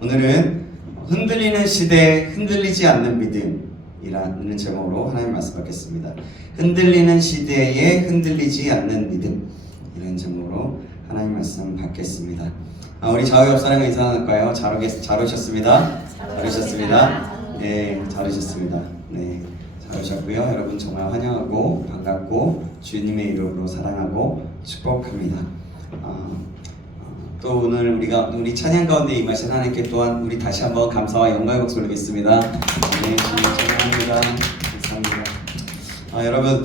오늘은 흔들리는 시대에 흔들리지 않는 믿음이라는 제목으로 하나님 말씀 받겠습니다. 흔들리는 시대에 흔들리지 않는 믿음이라는 제목으로 하나님 말씀 받겠습니다. 우리 좌우 옆 사람과 인사 나눌까요? 잘 오셨습니다. 잘 오셨습니다. 네, 잘 오셨습니다. 네, 잘 오셨고요. 여러분 정말 환영하고 반갑고 주님의 이름으로 사랑하고 축복합니다. 또 오늘 우리 찬양 가운데 임하신 하나님께 또한 우리 다시 한번 감사와 영광의 박수 올리겠습니다. 네, 찬양합니다. 감사합니다. 여러분,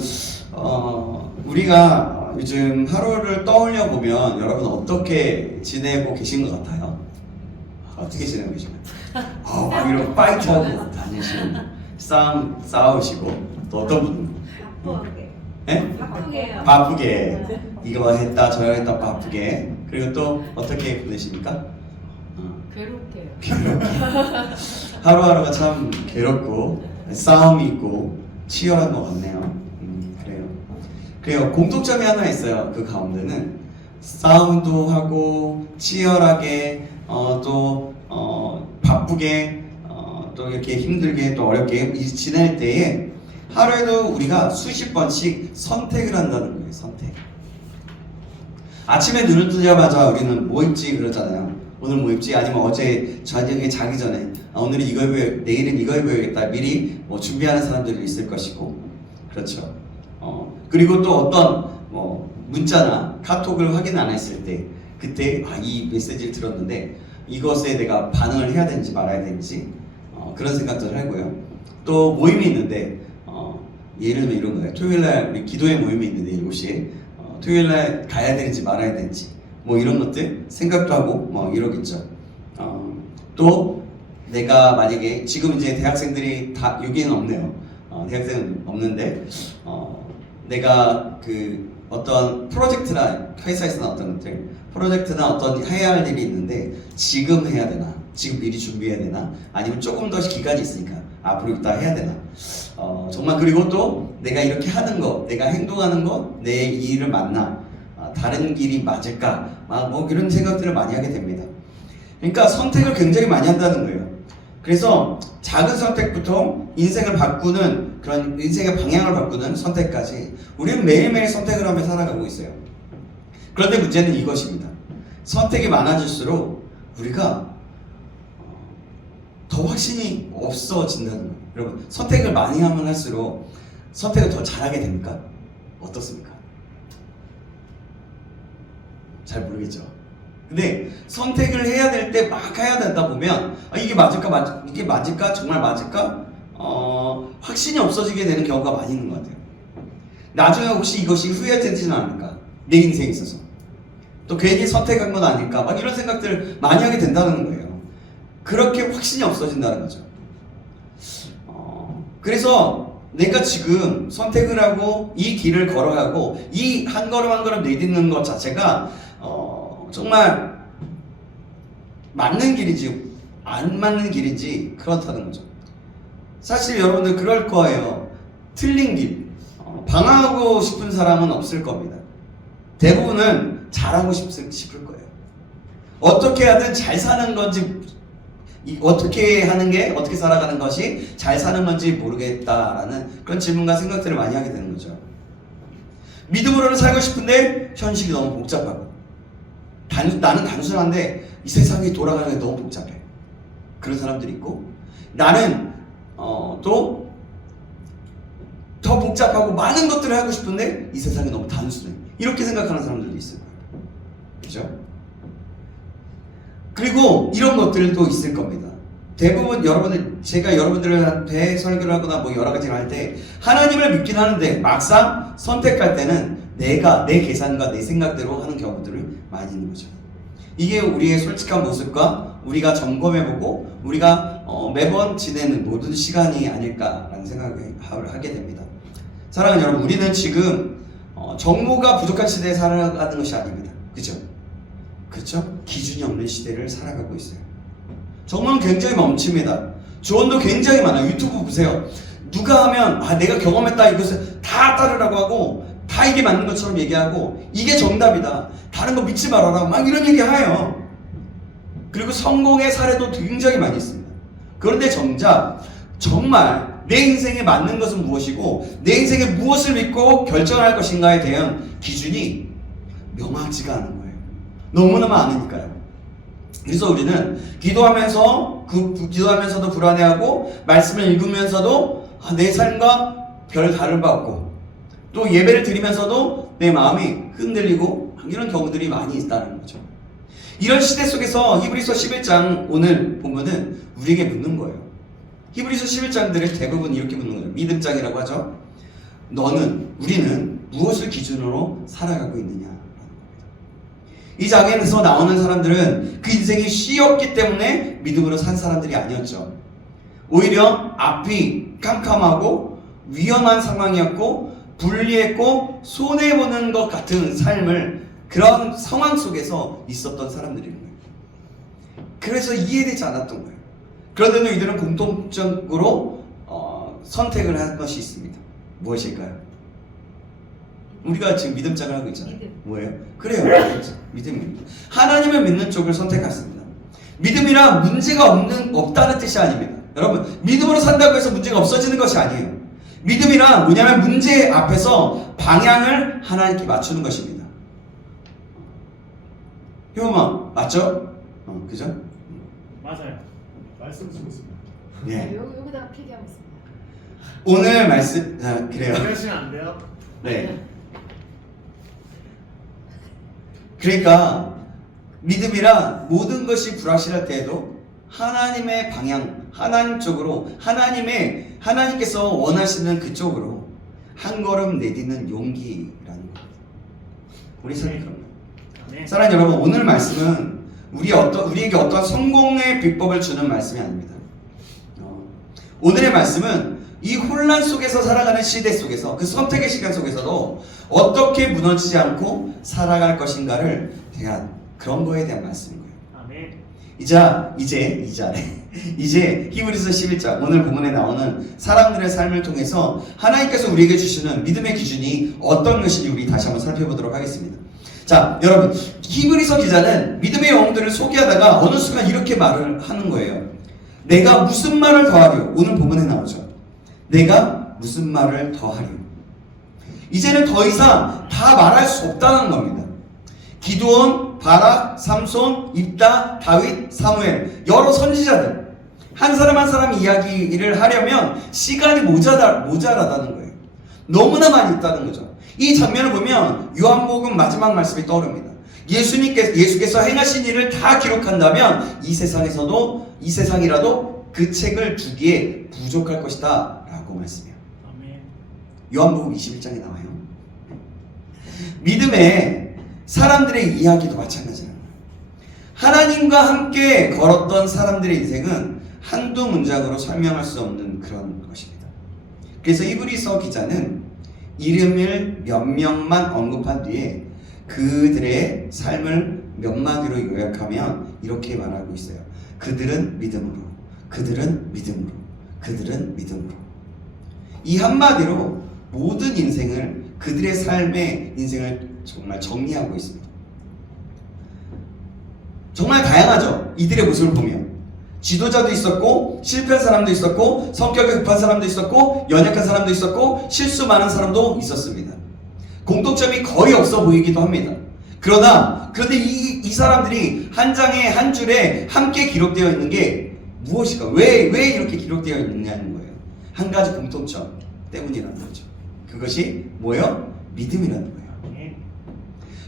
우리가 요즘 하루를 떠올려 보면 여러분 어떻게 지내고 계신 것 같아요? 어떻게 지내고 계신가요? 막 이런 파이트하고 다니시고 싸우시고 또 어떤 분은? 바쁘게. 네? 바쁘게요. 바쁘게 이거 했다 저거 했다 바쁘게. 그리고 또 어떻게 보내십니까? 괴롭게요. 하루하루가 참 괴롭고 싸움이 있고 치열한 것 같네요. 그래요. 공통점이 하나 있어요. 그 가운데는 싸움도 하고 치열하게 또 바쁘게 또 이렇게 힘들게 또 어렵게 지낼 때에 하루에도 우리가 수십 번씩 선택을 한다는 거예요. 선택. 아침에 눈을 뜨자마자 우리는 뭐 입지 그러잖아요. 오늘 뭐 입지? 아니면 어제 저녁에 자기 전에 오늘은 이거 입어야, 내일은 이거 입어야겠다 미리 뭐 준비하는 사람들이 있을 것이고, 그렇죠. 그리고 또 어떤 문자나 카톡을 확인 안 했을 때 그때 이 메시지를 들었는데 이것에 내가 반응을 해야 되는지 말아야 되는지 그런 생각들을 하고요. 또 모임이 있는데 예를 들면 이런 거예요. 토요일날 우리 기도회 모임이 있는데 7시에 토요일날 가야 되는지 말아야 되는지 뭐 이런 것들 생각도 하고 뭐 이러겠죠. 또 내가 만약에 지금 이제 대학생들이 다 여기에는 없네요. 대학생은 없는데 내가 그 어떤 프로젝트나 회사에서나 어떤 것들 프로젝트나 어떤 해야 할 일이 있는데 지금 해야 되나, 지금 미리 준비해야 되나, 아니면 조금 더 기간이 있으니까 앞으로 이따 해야 되나. 정말 그리고 또 내가 이렇게 하는 거, 내가 행동하는 거, 내 이 일을 맞나, 다른 길이 맞을까, 뭐 이런 생각들을 많이 하게 됩니다. 그러니까 선택을 굉장히 많이 한다는 거예요. 그래서 작은 선택부터 인생을 바꾸는 그런 인생의 방향을 바꾸는 선택까지 우리는 매일매일 선택을 하며 살아가고 있어요. 그런데 문제는 이것입니다. 선택이 많아질수록 우리가 더 확신이 없어진다는 거예요. 여러분, 선택을 많이 하면 할수록 선택을 더 잘하게 됩니까? 어떻습니까? 잘 모르겠죠. 근데 선택을 해야 될 때 막 해야 된다 보면 이게 맞을까? 정말 맞을까? 확신이 없어지게 되는 경우가 많이 있는 것 같아요. 나중에 혹시 이것이 후회되지는 않을까? 내 인생에 있어서 또 괜히 선택한 건 아닐까? 막 이런 생각들을 많이 하게 된다는 거예요. 그렇게 확신이 없어진다는 거죠. 그래서 내가 지금 선택을 하고 이 길을 걸어가고 이 한 걸음 한 걸음 내딛는 것 자체가 정말 맞는 길인지 안 맞는 길인지 그렇다는 거죠. 사실 여러분들 그럴 거예요. 틀린 길, 방황하고 싶은 사람은 없을 겁니다. 대부분은 잘하고 싶을 거예요. 어떻게 하든 잘 사는 건지, 어떻게 살아가는 것이 잘 사는 건지 모르겠다라는 그런 질문과 생각들을 많이 하게 되는 거죠. 믿음으로는 살고 싶은데 현실이 너무 복잡하고 나는 단순한데 이 세상이 돌아가는 게 너무 복잡해. 그런 사람들이 있고, 나는 또 더 복잡하고 많은 것들을 하고 싶은데 이 세상이 너무 단순해. 이렇게 생각하는 사람들도 있을 거예요. 그렇죠? 그리고 이런 것들도 있을 겁니다. 대부분 제가 여러분들한테 설교를 하거나 뭐 여러 가지를 할 때 하나님을 믿긴 하는데 막상 선택할 때는 내 계산과 내 생각대로 하는 경우들을 많이 있는 거죠. 이게 우리의 솔직한 모습과 우리가 점검해보고 우리가 매번 지내는 모든 시간이 아닐까라는 생각을 하게 됩니다. 사랑하는 여러분, 우리는 지금 정보가 부족한 시대에 살아가는 것이 아닙니다. 그렇죠? 기준이 없는 시대를 살아가고 있어요. 정보는 굉장히 넘칩니다. 조언도 굉장히 많아요. 유튜브 보세요. 누가 하면 내가 경험했다 이것을 다 따르라고 하고 다 이게 맞는 것처럼 얘기하고 이게 정답이다. 다른 거 믿지 말아라. 막 이런 얘기 해요. 그리고 성공의 사례도 굉장히 많이 있습니다. 그런데 정말 내 인생에 맞는 것은 무엇이고 내 인생에 무엇을 믿고 결정할 것인가에 대한 기준이 명확지가 않은 거예요. 너무나 많으니까요. 그래서 우리는 기도하면서도 불안해하고 말씀을 읽으면서도 내 삶과 별 다를 바 없고 또 예배를 드리면서도 내 마음이 흔들리고 이런 경우들이 많이 있다는 거죠. 이런 시대 속에서 히브리서 11장 오늘 보면은 우리에게 묻는 거예요. 히브리서 11장들을 대부분 이렇게 묻는 거예요. 믿음장이라고 하죠. 우리는 무엇을 기준으로 살아가고 있느냐. 이 장에서 나오는 사람들은 그 인생이 쉬웠기 때문에 믿음으로 산 사람들이 아니었죠. 오히려 앞이 캄캄하고 위험한 상황이었고 불리했고 손해보는 것 같은 삶을 그런 상황 속에서 있었던 사람들인 거예요. 그래서 이해되지 않았던 거예요. 그런데도 이들은 공통적으로 선택을 한 것이 있습니다. 무엇일까요? 우리가 지금 믿음장을 하고 있잖아요. 뭐예요? 그래요. 믿음입니다. 하나님을 믿는 쪽을 선택했습니다. 믿음이란 문제가 없다는 뜻이 아닙니다. 여러분, 믿음으로 산다고 해서 문제가 없어지는 것이 아니에요. 믿음이란 뭐냐면 문제 앞에서 방향을 하나님께 맞추는 것입니다. 효마 맞죠? 그죠? 맞아요. 말씀 주고 있습니다. 예. 여기다가 필기하고 있습니다. 오늘 말씀 그래요. 그러시면 안 돼요. 네. 그러니까 믿음이란 모든 것이 불확실할 때에도 하나님의 방향, 하나님 쪽으로 하나님께서 원하시는 그쪽으로 한 걸음 내딛는 용기라는 겁니다. 우리 삶이 그런 거예요. 네. 사랑하는 여러분, 오늘 말씀은 우리에게 어떠한 성공의 비법을 주는 말씀이 아닙니다. 오늘의 말씀은 이 혼란 속에서 살아가는 시대 속에서 그 선택의 시간 속에서도 어떻게 무너지지 않고 살아갈 것인가를 대한 그런 거에 대한 말씀인 거예요. 아멘. 이제 히브리서 11장 오늘 본문에 나오는 사람들의 삶을 통해서 하나님께서 우리에게 주시는 믿음의 기준이 어떤 것인지 우리 다시 한번 살펴보도록 하겠습니다. 자, 여러분, 히브리서 기자는 믿음의 영웅들을 소개하다가 어느 순간 이렇게 말을 하는 거예요. 내가 무슨 말을 더하려? 오늘 본문에 나오죠. 내가 무슨 말을 더하려? 이제는 더 이상 다 말할 수 없다는 겁니다. 기드온, 바락, 삼손, 입다, 다윗, 사무엘 여러 선지자들 한 사람 한 사람 이야기를 하려면 시간이 모자라다는 거예요. 너무나 많이 있다는 거죠. 이 장면을 보면 요한복음 마지막 말씀이 떠오릅니다. 예수께서 행하신 일을 다 기록한다면 이 세상이라도 그 책을 두기에 부족할 것이다 라고 말씀해요. 아멘. 요한복음 21장에 나와요. 믿음의 사람들의 이야기도 마찬가지예요. 하나님과 함께 걸었던 사람들의 인생은 한두 문장으로 설명할 수 없는 그런 것입니다. 그래서 히브리서 기자는 이름을 몇 명만 언급한 뒤에 그들의 삶을 몇 마디로 요약하면 이렇게 말하고 있어요. 그들은 믿음으로, 그들은 믿음으로, 그들은 믿음으로. 이 한마디로 모든 인생을, 그들의 삶의 인생을 정말 정리하고 있습니다. 정말 다양하죠. 이들의 모습을 보면 지도자도 있었고 실패한 사람도 있었고 성격이 급한 사람도 있었고 연약한 사람도 있었고 실수 많은 사람도 있었습니다. 공통점이 거의 없어 보이기도 합니다. 그런데 이 사람들이 한 장에 한 줄에 함께 기록되어 있는 게 무엇일까? 왜 이렇게 기록되어 있느냐는 거예요. 한 가지 공통점 때문이라는 거죠. 그것이 뭐예요? 믿음이라는 거예요.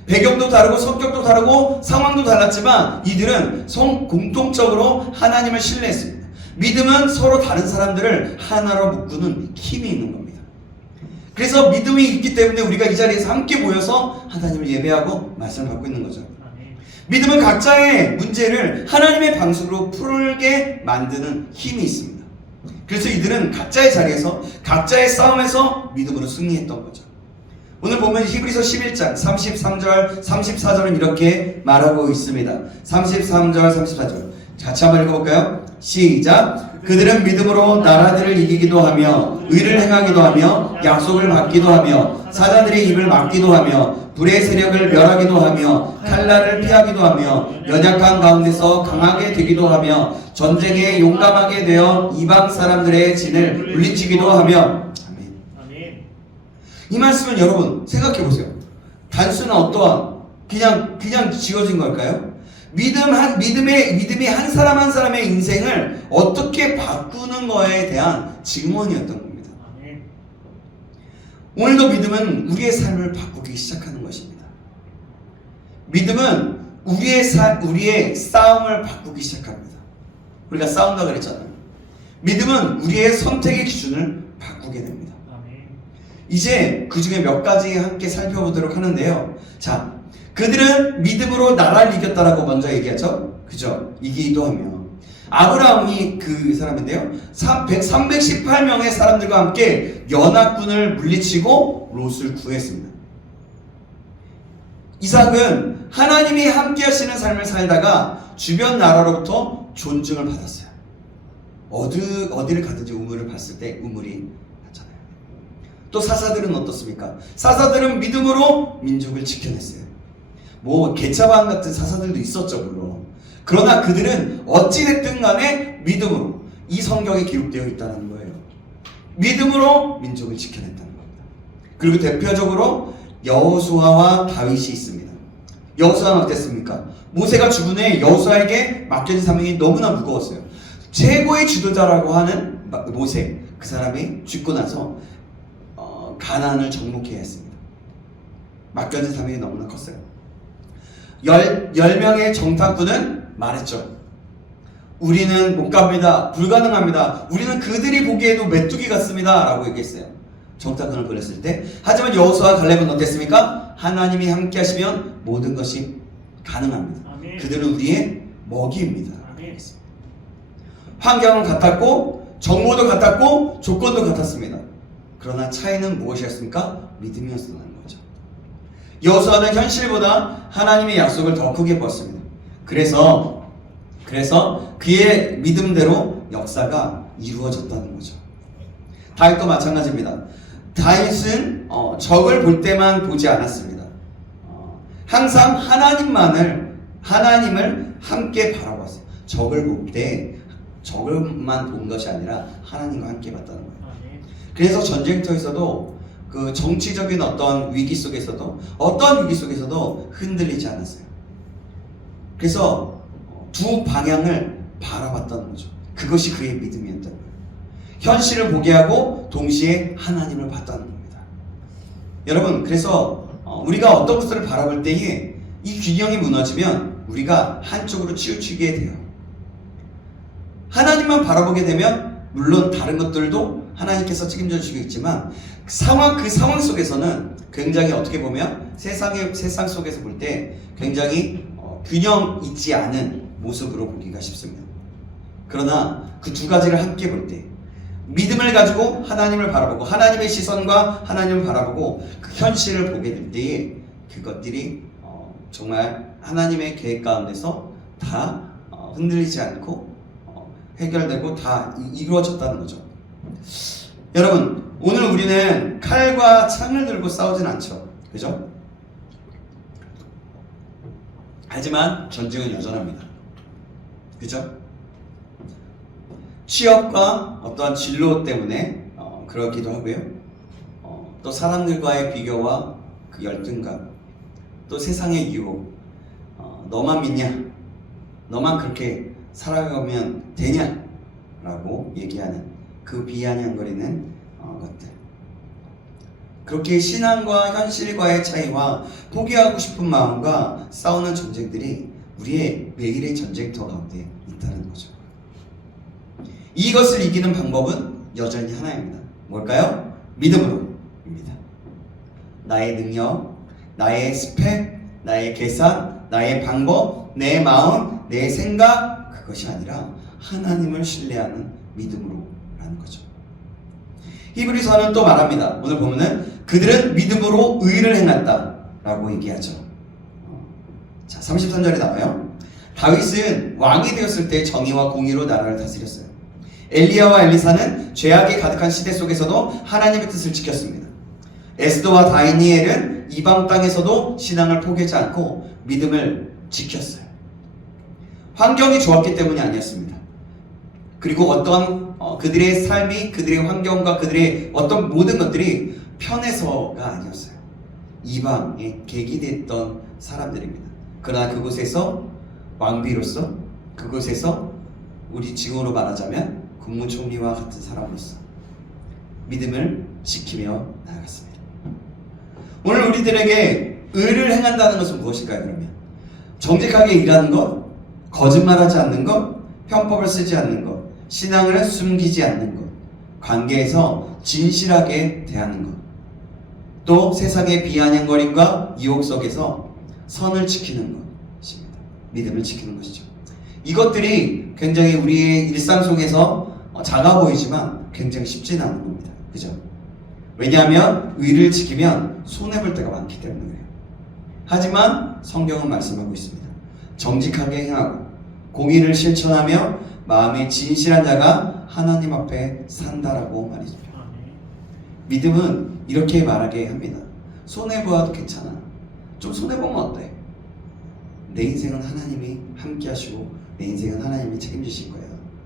배경도 다르고 성격도 다르고 상황도 달랐지만 이들은 공통적으로 하나님을 신뢰했습니다. 믿음은 서로 다른 사람들을 하나로 묶는 힘이 있는 겁니다. 그래서 믿음이 있기 때문에 우리가 이 자리에서 함께 모여서 하나님을 예배하고 말씀을 받고 있는 거죠. 믿음은 각자의 문제를 하나님의 방식으로 풀게 만드는 힘이 있습니다. 그래서 이들은 각자의 자리에서 각자의 싸움에서 믿음으로 승리했던 거죠. 오늘 보면 히브리서 11장 33절 34절은 이렇게 말하고 있습니다. 33절 34절 같이 한번 읽어볼까요? 시작. 그들은 믿음으로 나라들을 이기기도 하며 의를 행하기도 하며 약속을 받기도 하며 사자들의 입을 막기도 하며 불의 세력을 멸하기도 하며 칼날을 피하기도 하며 연약한 가운데서 강하게 되기도 하며 전쟁에 용감하게 되어 이방 사람들의 진을 물리치기도 하며. 아멘. 아멘. 이 말씀은 여러분 생각해 보세요. 단순한 어떠한 그냥 지어진 걸까요? 믿음이 한 사람 한 사람의 인생을 어떻게 바꾸는 거에 대한 증언이었던 겁니다. 아멘. 오늘도 믿음은 우리의 삶을 바꾸기 시작하는 것입니다. 믿음은 우리의 싸움을 바꾸기 시작합니다. 우리가 싸운다 그랬잖아요. 믿음은 우리의 선택의 기준을 바꾸게 됩니다. 아멘. 이제 그 중에 몇 가지 함께 살펴보도록 하는데요. 자, 그들은 믿음으로 나라를 이겼다라고 먼저 얘기하죠. 그죠? 이기기도 하며. 아브라함이 그 사람인데요. 318명의 사람들과 함께 연합군을 물리치고 롯을 구했습니다. 이삭은 하나님이 함께 하시는 삶을 살다가 주변 나라로부터 존중을 받았어요. 어디를 가든지 우물을 봤을 때 우물이 났잖아요. 또 사사들은 어떻습니까? 사사들은 믿음으로 민족을 지켜냈어요. 개차반 같은 사사들도 있었죠, 물론. 그러나 그들은 어찌됐든 간에 믿음으로, 이 성경에 기록되어 있다는 거예요. 믿음으로 민족을 지켜냈다는 겁니다. 그리고 대표적으로 여호수아와 다윗이 있습니다. 여호수아는 어땠습니까? 모세가 죽은 후에 여호수아에게 맡겨진 사명이 너무나 무거웠어요. 최고의 지도자라고 하는 모세, 그 사람이 죽고 나서 가나안을 정복해야 했습니다. 맡겨진 사명이 너무나 컸어요. 10명의 정탐꾼은 말했죠. 우리는 못 갑니다. 불가능합니다. 우리는 그들이 보기에도 메뚜기 같습니다. 라고 얘기했어요. 정탐꾼을 보냈을 때. 하지만 여호수아와 갈렙은 어땠습니까? 하나님이 함께 하시면 모든 것이 가능합니다. 아멘. 그들은 우리의 먹이입니다. 아멘. 환경은 같았고 정보도 같았고 조건도 같았습니다. 그러나 차이는 무엇이었습니까? 믿음이었다는 거죠. 여호수아는 현실보다 하나님의 약속을 더 크게 보았습니다. 그래서 그의 믿음대로 역사가 이루어졌다는 거죠. 다윗도 마찬가지입니다. 다윗은 적을 볼 때만 보지 않았습니다. 항상 하나님을 함께 바라봤어요. 적을 볼 때 적을만 본 것이 아니라 하나님과 함께 봤다는 거예요. 아멘. 그래서 전쟁터에서도 그 정치적인 어떤 위기 속에서도 흔들리지 않았어요. 그래서 두 방향을 바라봤다는 거죠. 그것이 그의 믿음이었다는 거예요. 현실을 보게 하고 동시에 하나님을 봤다는 겁니다. 여러분, 그래서 우리가 어떤 것을 바라볼 때에 이 균형이 무너지면 우리가 한쪽으로 치우치게 돼요. 하나님만 바라보게 되면 물론 다른 것들도 하나님께서 책임져 주시겠지만 그 상황 속에서는 굉장히 어떻게 보면 세상 속에서 볼 때 굉장히 균형 있지 않은 모습으로 보기가 쉽습니다. 그러나 그 두 가지를 함께 볼 때 믿음을 가지고 하나님을 바라보고 하나님의 시선과 하나님을 바라보고 그 현실을 보게 될 때에 그것들이 정말 하나님의 계획 가운데서 다 흔들리지 않고 해결되고 다 이루어졌다는 거죠. 여러분, 오늘 우리는 칼과 창을 들고 싸우진 않죠. 그죠? 하지만 전쟁은 여전합니다. 그죠? 취업과 어떠한 진로 때문에 그렇기도 하고요. 또 사람들과의 비교와 그 열등감, 또 세상의 유혹, 너만 믿냐? 너만 그렇게 살아가면 되냐? 라고 얘기하는 그 비아냥거리는 것들. 그렇게 신앙과 현실과의 차이와 포기하고 싶은 마음과 싸우는 전쟁들이 우리의 매일의 전쟁터 가운데 있다는 거죠. 이것을 이기는 방법은 여전히 하나입니다. 뭘까요? 믿음으로입니다. 나의 능력, 나의 스펙, 나의 계산, 나의 방법, 내 마음, 내 생각, 그것이 아니라 하나님을 신뢰하는 믿음으로라는 거죠. 히브리서는 또 말합니다. 오늘 보면은 그들은 믿음으로 의를 행했다 라고 얘기하죠. 자, 33절에 나와요. 다윗은 왕이 되었을 때 정의와 공의로 나라를 다스렸어요. 엘리야와 엘리사는 죄악이 가득한 시대 속에서도 하나님의 뜻을 지켰습니다. 에스더와 다니엘은 이방 땅에서도 신앙을 포기하지 않고 믿음을 지켰어요. 환경이 좋았기 때문이 아니었습니다. 그리고 어떤 그들의 삶이, 그들의 환경과 그들의 어떤 모든 것들이 편해서가 아니었어요. 이방에 계기됐던 사람들입니다. 그러나 그곳에서 왕비로서, 그곳에서 우리 지금으로 말하자면 국무총리와 같은 사람으로서 믿음을 지키며 나아갔습니다. 오늘 우리들에게 의를 행한다는 것은 무엇일까요? 그러면 정직하게 일하는 것, 거짓말하지 않는 것, 편법을 쓰지 않는 것, 신앙을 숨기지 않는 것, 관계에서 진실하게 대하는 것, 또 세상의 비아냥거림과 유혹 속에서 선을 지키는 것입니다. 믿음을 지키는 것이죠. 이것들이 굉장히 우리의 일상 속에서 작아 보이지만 굉장히 쉽지는 않은 겁니다. 그죠? 왜냐하면 의를 지키면 손해볼 때가 많기 때문에 그래요. 하지만 성경은 말씀하고 있습니다. 정직하게 행하고 공의를 실천하며 마음에 진실한 자가 하나님 앞에 산다라고 말이죠. 믿음은 이렇게 말하게 합니다. 손해보아도 괜찮아. 좀 손해보면 어때? 내 인생은 하나님이 함께 하시고 내 인생은 하나님이 책임지실 거야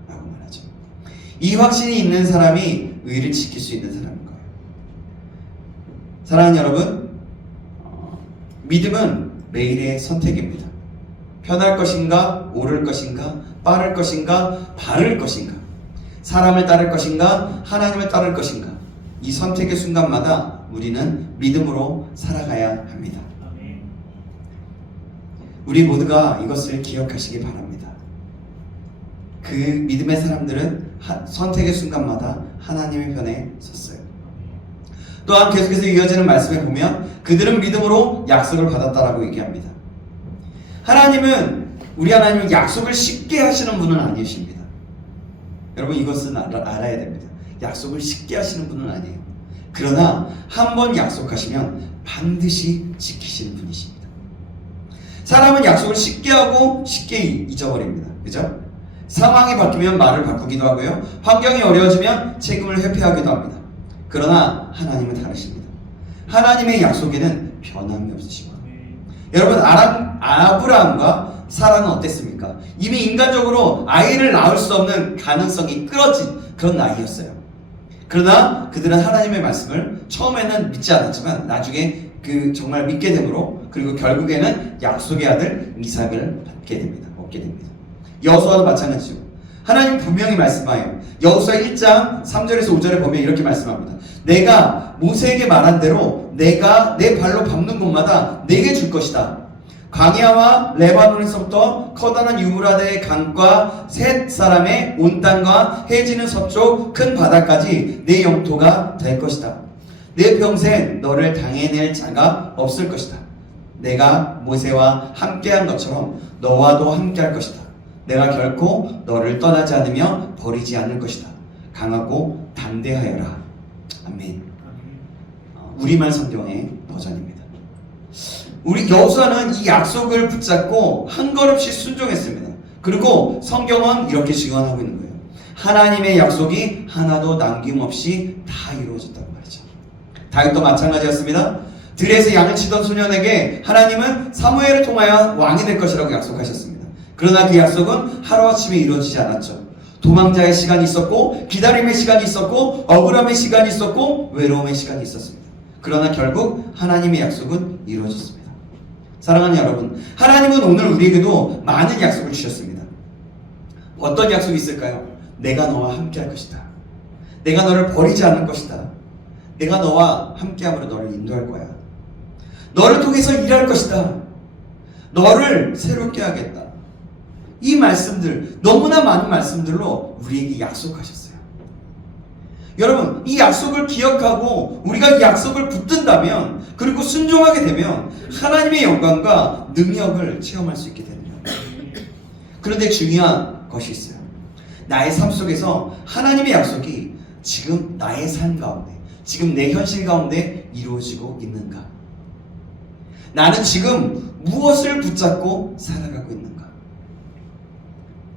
라고 말하죠. 이 확신이 있는 사람이 의를 지킬 수 있는 사람인 거예요. 사랑하는 여러분, 믿음은 매일의 선택입니다. 편할 것인가, 옳을 것인가, 빠를 것인가, 바를 것인가, 사람을 따를 것인가, 하나님을 따를 것인가, 이 선택의 순간마다 우리는 믿음으로 살아가야 합니다. 우리 모두가 이것을 기억하시기 바랍니다. 그 믿음의 사람들은 선택의 순간마다 하나님의 편에 섰어요. 또한 계속해서 이어지는 말씀에 보면 그들은 믿음으로 약속을 받았다라고 얘기합니다. 하나님은, 우리 하나님은 약속을 쉽게 하시는 분은 아니십니다. 여러분 이것은 알아야 됩니다. 약속을 쉽게 하시는 분은 아니에요. 그러나 한 번 약속하시면 반드시 지키시는 분이십니다. 사람은 약속을 쉽게 하고 쉽게 잊어버립니다. 그죠? 상황이 바뀌면 말을 바꾸기도 하고요. 환경이 어려워지면 책임을 회피하기도 합니다. 그러나 하나님은 다르십니다. 하나님의 약속에는 변함이 없으시고, 여러분 아브라함과 사라는 어땠습니까? 이미 인간적으로 아이를 낳을 수 없는 가능성이 끊어진 그런 나이였어요. 그러나 그들은 하나님의 말씀을 처음에는 믿지 않았지만 나중에 정말 믿게 되므로, 그리고 결국에는 약속의 아들 이삭을 얻게 됩니다. 여호수아도 마찬가지죠. 하나님 분명히 말씀하여 여호수아 1장 3절에서 5절에 보면 이렇게 말씀합니다. 내가 모세에게 말한 대로 내가 내 발로 밟는 곳마다 내게 줄 것이다. 광야와 레바논에서부터 커다란 유브라데의 강과 셋 사람의 온 땅과 해지는 서쪽 큰 바다까지 내 영토가 될 것이다. 내 평생 너를 당해낼 자가 없을 것이다. 내가 모세와 함께한 것처럼 너와도 함께할 것이다. 내가 결코 너를 떠나지 않으며 버리지 않을 것이다. 강하고 담대하여라. 아멘. 우리말 성경의 버전입니다. 우리 여호수아는 이 약속을 붙잡고 한 걸음씩 순종했습니다. 그리고 성경은 이렇게 증언하고 있는 거예요. 하나님의 약속이 하나도 남김없이 다 이루어졌다고 말이죠. 다윗도 마찬가지였습니다. 들에서 양을 치던 소년에게 하나님은 사무엘을 통하여 왕이 될 것이라고 약속하셨습니다. 그러나 그 약속은 하루아침에 이루어지지 않았죠. 도망자의 시간이 있었고, 기다림의 시간이 있었고, 억울함의 시간이 있었고, 외로움의 시간이 있었습니다. 그러나 결국 하나님의 약속은 이루어졌습니다. 사랑하는 여러분, 하나님은 오늘 우리에게도 많은 약속을 주셨습니다. 어떤 약속이 있을까요? 내가 너와 함께 할 것이다. 내가 너를 버리지 않을 것이다. 내가 너와 함께함으로 너를 인도할 거야. 너를 통해서 일할 것이다. 너를 새롭게 하겠다. 이 말씀들, 너무나 많은 말씀들로 우리에게 약속하셨어요. 여러분, 이 약속을 기억하고 우리가 이 약속을 붙든다면, 그리고 순종하게 되면 하나님의 영광과 능력을 체험할 수 있게 됩니다. 그런데 중요한 것이 있어요. 나의 삶 속에서 하나님의 약속이 지금 나의 삶 가운데, 지금 내 현실 가운데 이루어지고 있는가? 나는 지금 무엇을 붙잡고 살아가고 있는가?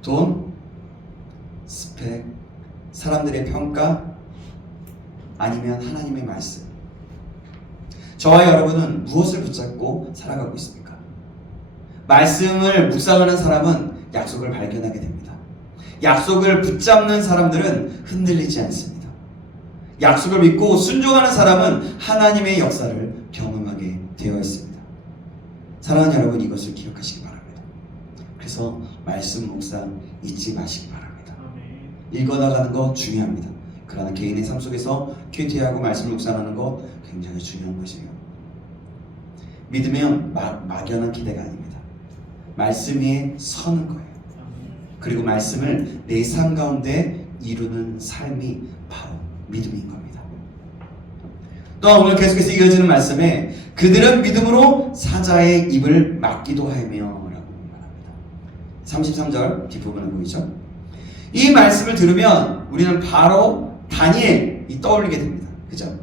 돈, 스펙, 사람들의 평가? 아니면 하나님의 말씀? 저와 여러분은 무엇을 붙잡고 살아가고 있습니까? 말씀을 묵상하는 사람은 약속을 발견하게 됩니다. 약속을 붙잡는 사람들은 흔들리지 않습니다. 약속을 믿고 순종하는 사람은 하나님의 역사를 경험하게 되어 있습니다. 사랑하는 여러분, 이것을 기억하시기 바랍니다. 그래서 말씀 묵상 잊지 마시기 바랍니다. 읽어나가는 것 중요합니다. 그러나 개인의 삶 속에서 큐티하고 말씀 묵상하는 것 굉장히 중요한 것이에요. 믿으면 막연한 기대가 아닙니다. 말씀 위에 서는 거예요. 그리고 말씀을 내 삶 가운데 이루는 삶이 바로 믿음인 겁니다. 또한 오늘 계속해서 이어지는 말씀에 그들은 믿음으로 사자의 입을 막기도 하며 라고 말합니다. 33절 뒷부분에 보이죠? 이 말씀을 들으면 우리는 바로 다니엘이 떠올리게 됩니다. 그죠?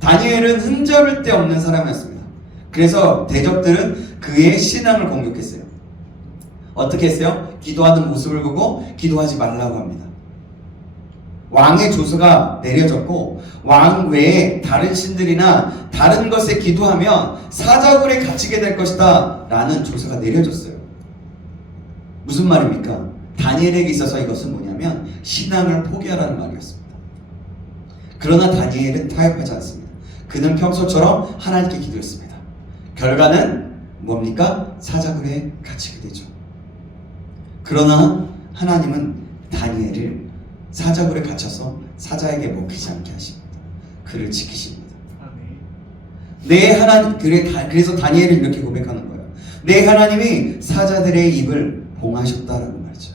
다니엘은 흠잡을 데 없는 사람이었습니다. 그래서 대적들은 그의 신앙을 공격했어요. 어떻게 했어요? 기도하는 모습을 보고 기도하지 말라고 합니다. 왕의 조서가 내려졌고 왕 외에 다른 신들이나 다른 것에 기도하면 사자굴에 갇히게 될 것이다 라는 조서가 내려졌어요. 무슨 말입니까? 다니엘에게 있어서 이것은 뭐냐면 신앙을 포기하라는 말이었습니다. 그러나 다니엘은 타협하지 않습니다. 그는 평소처럼 하나님께 기도했습니다. 결과는 뭡니까? 사자굴에 갇히게 되죠. 그러나 하나님은 다니엘을 사자굴에 갇혀서 사자에게 먹히지 않게 하십니다. 그를 지키십니다. 내 하나님, 그래서 다니엘은 이렇게 고백하는 거예요. 내 하나님이 사자들의 입을 봉하셨다라고 말이죠.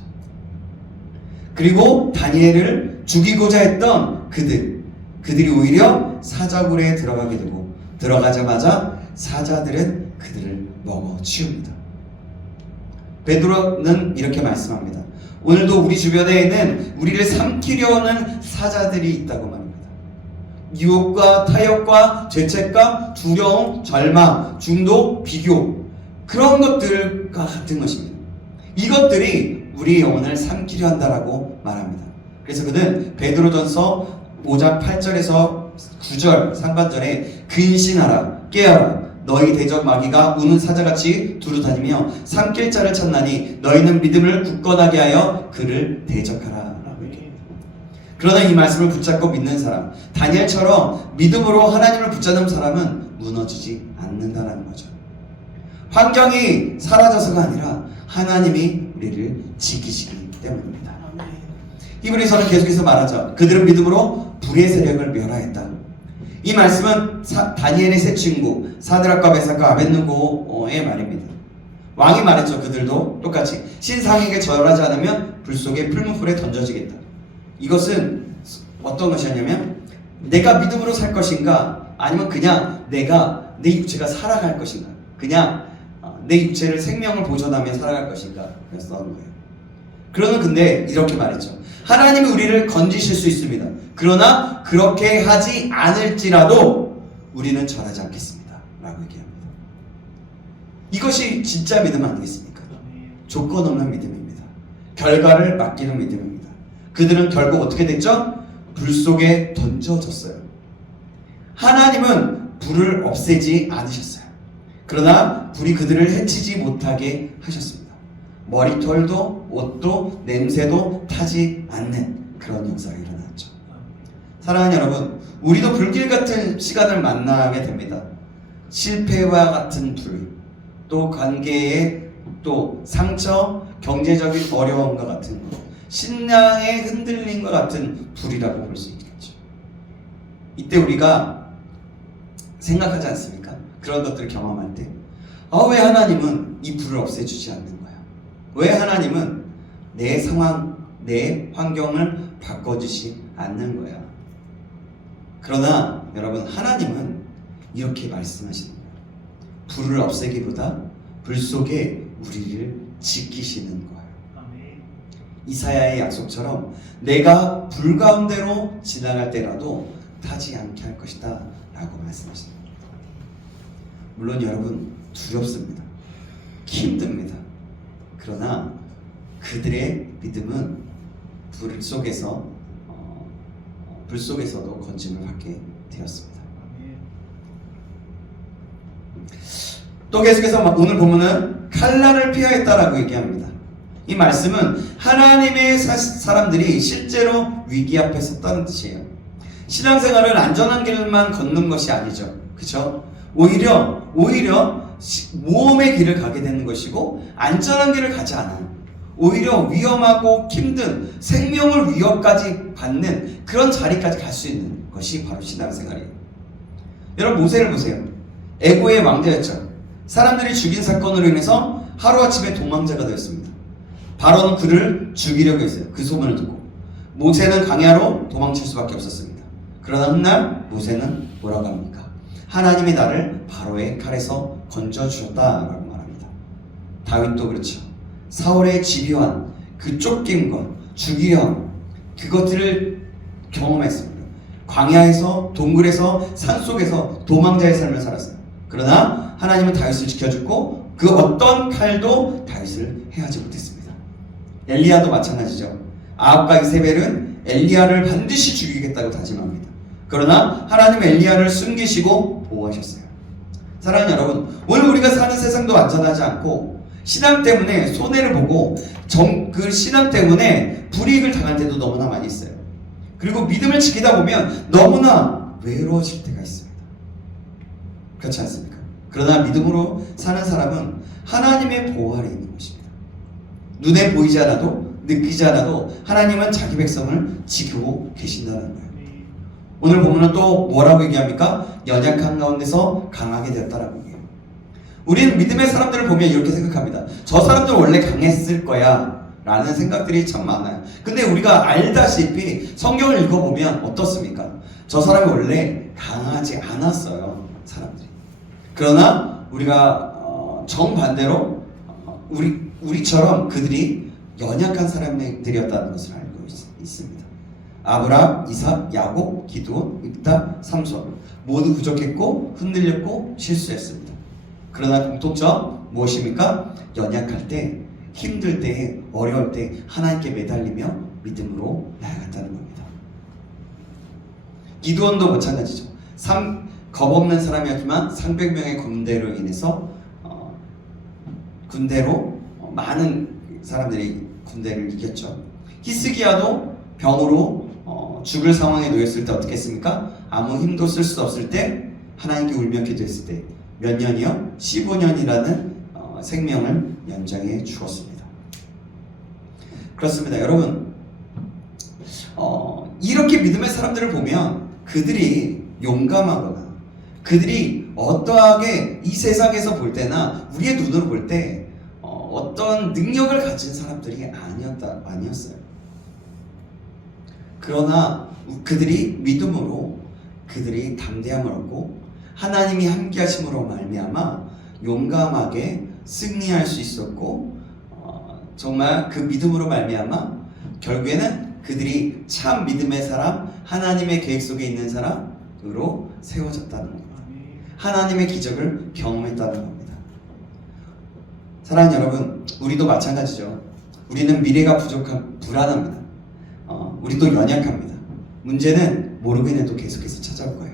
그리고 다니엘을 죽이고자 했던 그들이 오히려 사자굴에 들어가게 되고 들어가자마자 사자들은 그들을 먹어 치웁니다. 베드로는 이렇게 말씀합니다. 오늘도 우리 주변에 있는 우리를 삼키려 하는 사자들이 있다고 말합니다. 유혹과 타협과 죄책감, 두려움, 절망, 중독, 비교, 그런 것들과 같은 것입니다. 이것들이 우리 영혼을 삼키려 한다라고 말합니다. 그래서 그는 베드로전서 5장 8절에서 9절 상반절에 근신하라, 깨어라, 너희 대적 마귀가 우는 사자같이 두루다니며 삼킬 자를 찾나니 너희는 믿음을 굳건하게 하여 그를 대적하라. 그러나 이 말씀을 붙잡고 믿는 사람, 다니엘처럼 믿음으로 하나님을 붙잡는 사람은 무너지지 않는다는 거죠. 환경이 사라져서가 아니라 하나님이 우리를 지키시기 때문입니다. 히브리서는 계속해서 말하죠. 그들은 믿음으로 불의 세력을 멸하였다. 이 말씀은 다니엘의 세 친구 사드락과 메삭과 아벳느고의 말입니다. 왕이 말했죠. 그들도 똑같이 신상에게 절하지 않으면 불 속에 풀무불에 던져지겠다. 이것은 어떤 것이었냐면 내가 믿음으로 살 것인가 아니면 그냥 내가 내 육체가 살아갈 것인가, 그냥 내 육체를 생명을 보존하며 살아갈 것인가 였던 거예요. 그러는 근데 이렇게 말했죠. 하나님이 우리를 건지실 수 있습니다. 그러나 그렇게 하지 않을지라도 우리는 절하지 않겠습니다 라고 얘기합니다. 이것이 진짜 믿음 아니겠습니까? 조건 없는 믿음입니다. 결과를 맡기는 믿음입니다. 그들은 결국 어떻게 됐죠? 불 속에 던져졌어요. 하나님은 불을 없애지 않으셨어요. 그러나 불이 그들을 해치지 못하게 하셨습니다. 머리털도 옷도 냄새도 타지 않는 그런 역사가 일어났죠. 사랑하는 여러분, 우리도 불길 같은 시간을 만나게 됩니다. 실패와 같은 불, 또 관계의 또 상처, 경제적인 어려움과 같은 것, 신앙의 흔들림과 같은 불이라고 볼 수 있겠죠. 이때 우리가 생각하지 않습니까? 그런 것들을 경험할 때, 왜 하나님은 이 불을 없애주지 않는 거야? 왜 하나님은 내 상황, 내 환경을 바꿔주지 않는 거야? 그러나 여러분, 하나님은 이렇게 말씀하시는 거예요. 불을 없애기보다 불 속에 우리를 지키시는 거예요. 이사야의 약속처럼 내가 불 가운데로 지나갈 때라도 타지 않게 할 것이다 라고 말씀하십니다. 물론 여러분, 두렵습니다. 힘듭니다. 그러나 그들의 믿음은 불 속에서 불 속에서도 건짐을 받게 되었습니다. 아멘. 또 계속해서 오늘 보면은 칼날을 피하였다라고 얘기합니다. 이 말씀은 하나님의 사람들이 실제로 위기 앞에 섰다는 뜻이에요. 신앙생활은 안전한 길만 걷는 것이 아니죠. 그렇죠? 오히려 모험의 길을 가게 되는 것이고 안전한 길을 가지 않아요. 오히려 위험하고 힘든 생명을 위협까지 받는 그런 자리까지 갈 수 있는 것이 바로 신앙생활이에요. 여러분 모세를 보세요. 애고의 왕자였죠. 사람들이 죽인 사건으로 인해서 하루아침에 도망자가 되었습니다. 바로는 그를 죽이려고 했어요. 그 소문을 듣고 모세는 광야로 도망칠 수밖에 없었습니다. 그러나 훗날 모세는 뭐라고 합니까? 하나님이 나를 바로의 칼에서 건져주셨다라고 말합니다. 다윗도 그렇죠. 사울의 집요한 그 쫓김과 죽이려 그것들을 경험했습니다. 광야에서 동굴에서 산속에서 도망자의 삶을 살았어요. 그러나 하나님은 다윗을 지켜줬고 그 어떤 칼도 다윗을 해하지 못했습니다. 엘리야도 마찬가지죠. 아합과 이세벨은 엘리야를 반드시 죽이겠다고 다짐합니다. 그러나 하나님은 엘리야를 숨기시고 보호하셨어요. 사랑하는 여러분, 오늘 우리가 사는 세상도 안전하지 않고 신앙 때문에 손해를 보고 그 신앙 때문에 불이익을 당할 때도 너무나 많이 있어요. 그리고 믿음을 지키다 보면 너무나 외로워질 때가 있습니다. 그렇지 않습니까? 그러나 믿음으로 사는 사람은 하나님의 보호 아래 있는 것입니다. 눈에 보이지 않아도 느끼지 않아도 하나님은 자기 백성을 지키고 계신다는 거예요. 오늘 보면 또 뭐라고 얘기합니까? 연약한 가운데서 강하게 되었다라고 얘기해요. 우리는 믿음의 사람들을 보면 이렇게 생각합니다. 저 사람들 원래 강했을 거야 라는 생각들이 참 많아요. 근데 우리가 알다시피 성경을 읽어보면 어떻습니까? 저 사람이 원래 강하지 않았어요. 사람들이. 그러나 우리가 정반대로 우리처럼 그들이 연약한 사람들이었다는 것을 알고 있습니다. 아브라함, 이삭, 야곱, 기드온, 입다, 삼손 모두 부족했고 흔들렸고 실수했습니다. 그러나 공통점 무엇입니까? 연약할 때, 힘들 때, 어려울 때 하나님께 매달리며 믿음으로 나아갔다는 겁니다. 기드온도 마찬가지죠. 겁없는 사람이었지만 300명의 군대로 인해서 군대로 많은 사람들이 군대를 이겼죠. 히스기야도 병으로 죽을 상황에 놓였을 때 어떻게 했습니까? 아무 힘도 쓸 수 없을 때 하나님께 울며 기도했을 때 몇 년이요? 15년이라는 생명을 연장해 주었습니다. 그렇습니다. 여러분 이렇게 믿음의 사람들을 보면 그들이 용감하거나 그들이 어떠하게 이 세상에서 볼 때나 우리의 눈으로 볼 때 어떤 능력을 가진 사람들이 아니었어요. 그러나 그들이 믿음으로 그들이 담대함을 얻고 하나님이 함께 하심으로 말미암아 용감하게 승리할 수 있었고 정말 그 믿음으로 말미암아 결국에는 그들이 참 믿음의 사람, 하나님의 계획 속에 있는 사람으로 세워졌다는 겁니다. 하나님의 기적을 경험했다는 겁니다. 사랑하는 여러분, 우리도 마찬가지죠. 우리는 미래가 불안합니다. 우리도 연약합니다. 문제는 모르긴 해도 계속해서 찾아올 거예요.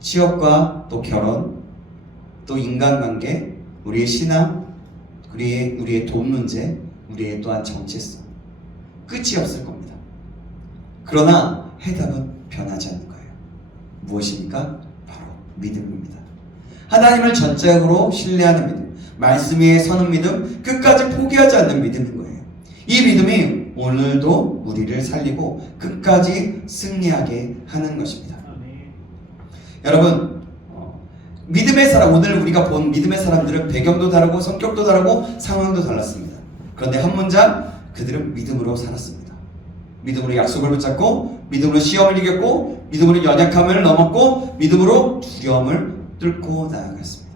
취업과 또 결혼, 또 인간관계, 우리의 신앙, 우리의 돈 문제, 우리의 또한 정체성 끝이 없을 겁니다. 그러나 해답은 변하지 않는 거예요. 무엇입니까? 바로 믿음입니다. 하나님을 전적으로 신뢰하는 믿음, 말씀 위에 서는 믿음, 끝까지 포기하지 않는 믿음인 거예요. 이 믿음이 오늘도 우리를 살리고 끝까지 승리하게 하는 것입니다. 여러분, 믿음의 사람, 오늘 우리가 본 믿음의 사람들은 배경도 다르고 성격도 다르고 상황도 달랐습니다. 그런데 한 문장, 그들은 믿음으로 살았습니다. 믿음으로 약속을 붙잡고, 믿음으로 시험을 이겼고, 믿음으로 연약함을 넘었고, 믿음으로 두려움을 뚫고 나아갔습니다.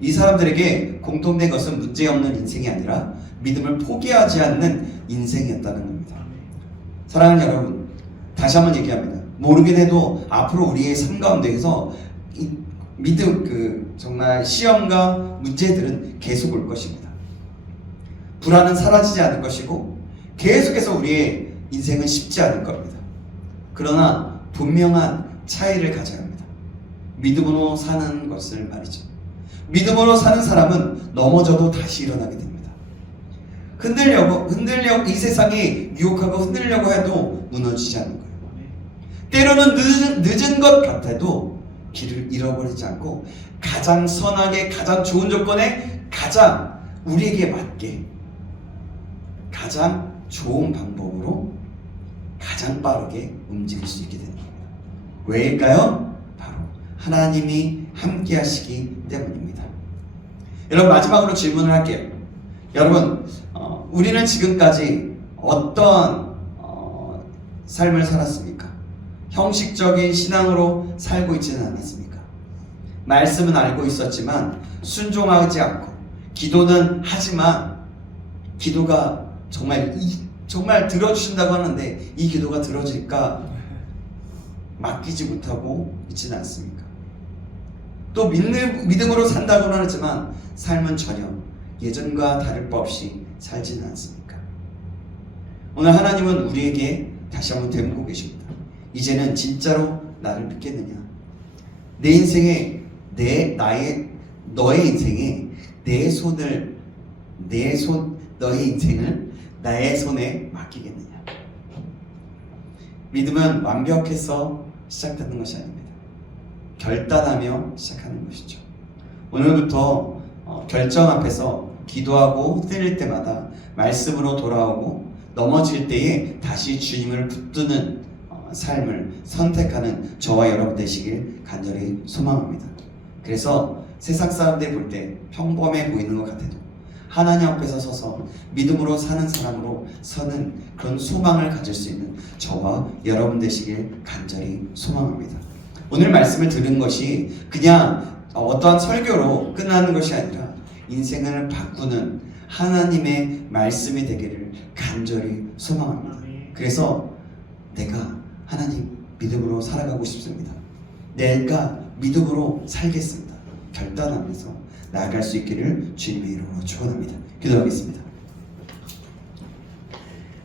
이 사람들에게 공통된 것은 문제없는 인생이 아니라 믿음을 포기하지 않는 인생이었다는 겁니다. 사랑하는 여러분, 다시 한번 얘기합니다. 모르긴 해도 앞으로 우리의 삶 가운데에서 믿음, 정말 시험과 문제들은 계속 올 것입니다. 불안은 사라지지 않을 것이고 계속해서 우리의 인생은 쉽지 않을 겁니다. 그러나 분명한 차이를 가져야 합니다. 믿음으로 사는 것을 말이죠. 믿음으로 사는 사람은 넘어져도 다시 일어나게 됩니다. 이 세상이 유혹하고 흔들려고 해도 무너지지 않는 거예요. 때로는 늦은 것 같아도 길을 잃어버리지 않고 가장 선하게, 가장 좋은 조건에 가장 우리에게 맞게 가장 좋은 방법으로 가장 빠르게 움직일 수 있게 되는 겁니다. 왜일까요? 바로 하나님이 함께 하시기 때문입니다. 여러분, 마지막으로 질문을 할게요. 여러분, 우리는 지금까지 어떤 삶을 살았습니까? 형식적인 신앙으로 살고 있지는 않았습니까? 말씀은 알고 있었지만 순종하지 않고, 기도는 하지만 기도가 정말 들어주신다고 하는데 이 기도가 들어질까 맡기지 못하고 있지는 않습니까? 또 믿음으로 산다고는 하지만 삶은 전혀 예전과 다를 바 없이 살지는 않습니까? 오늘 하나님은 우리에게 다시 한번 되묻고 계십니다. 이제는 진짜로 나를 믿겠느냐? 내 인생에 너의 인생에 너의 인생을 나의 손에 맡기겠느냐? 믿음은 완벽해서 시작되는 것이 아닙니다. 결단하며 시작하는 것이죠. 오늘부터 결정 앞에서 기도하고 흔들릴 때마다 말씀으로 돌아오고 넘어질 때에 다시 주님을 붙드는 삶을 선택하는 저와 여러분 되시길 간절히 소망합니다. 그래서 세상 사람들이 볼 때 평범해 보이는 것 같아도 하나님 앞에서 서서 믿음으로 사는 사람으로 서는 그런 소망을 가질 수 있는 저와 여러분 되시길 간절히 소망합니다. 오늘 말씀을 들은 것이 그냥 어떠한 설교로 끝나는 것이 아니라 인생을 바꾸는 하나님의 말씀이 되기를 간절히 소망합니다. 그래서 내가 하나님 믿음으로 살아가고 싶습니다. 내가 믿음으로 살겠습니다. 결단하면서 나아갈 수 있기를 주님의 이름으로 축원합니다. 기도하겠습니다.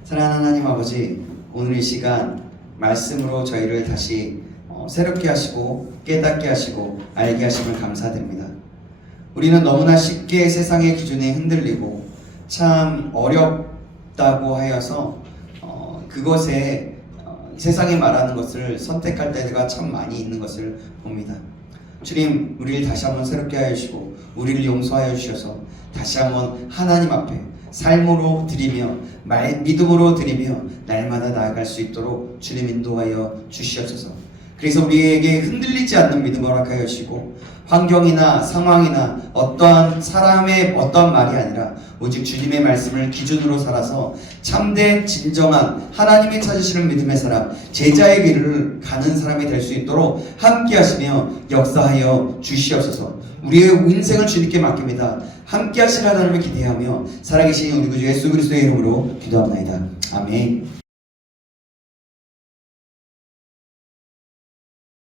사랑하는 하나님 아버지, 오늘 이 시간 말씀으로 저희를 다시 새롭게 하시고 깨닫게 하시고 알게 하심을 감사드립니다. 우리는 너무나 쉽게 세상의 기준에 흔들리고 참 어렵다고 하여서 그것에 세상이 말하는 것을 선택할 때가 참 많이 있는 것을 봅니다. 주님, 우리를 다시 한번 새롭게 하여 주시고 우리를 용서하여 주셔서 다시 한번 하나님 앞에 삶으로 드리며 믿음으로 드리며 날마다 나아갈 수 있도록 주님 인도하여 주시옵소서. 그래서 우리에게 흔들리지 않는 믿음을 허락하여 주시고 환경이나 상황이나 어떠한 사람의 어떠한 말이 아니라 오직 주님의 말씀을 기준으로 살아서 참된 진정한 하나님이 찾으시는 믿음의 사람, 제자의 길을 가는 사람이 될 수 있도록 함께 하시며 역사하여 주시옵소서. 우리의 인생을 주님께 맡깁니다. 함께 하실 하나님을 기대하며 살아계신 우리 구주 예수 그리스도의 이름으로 기도합니다. 아멘.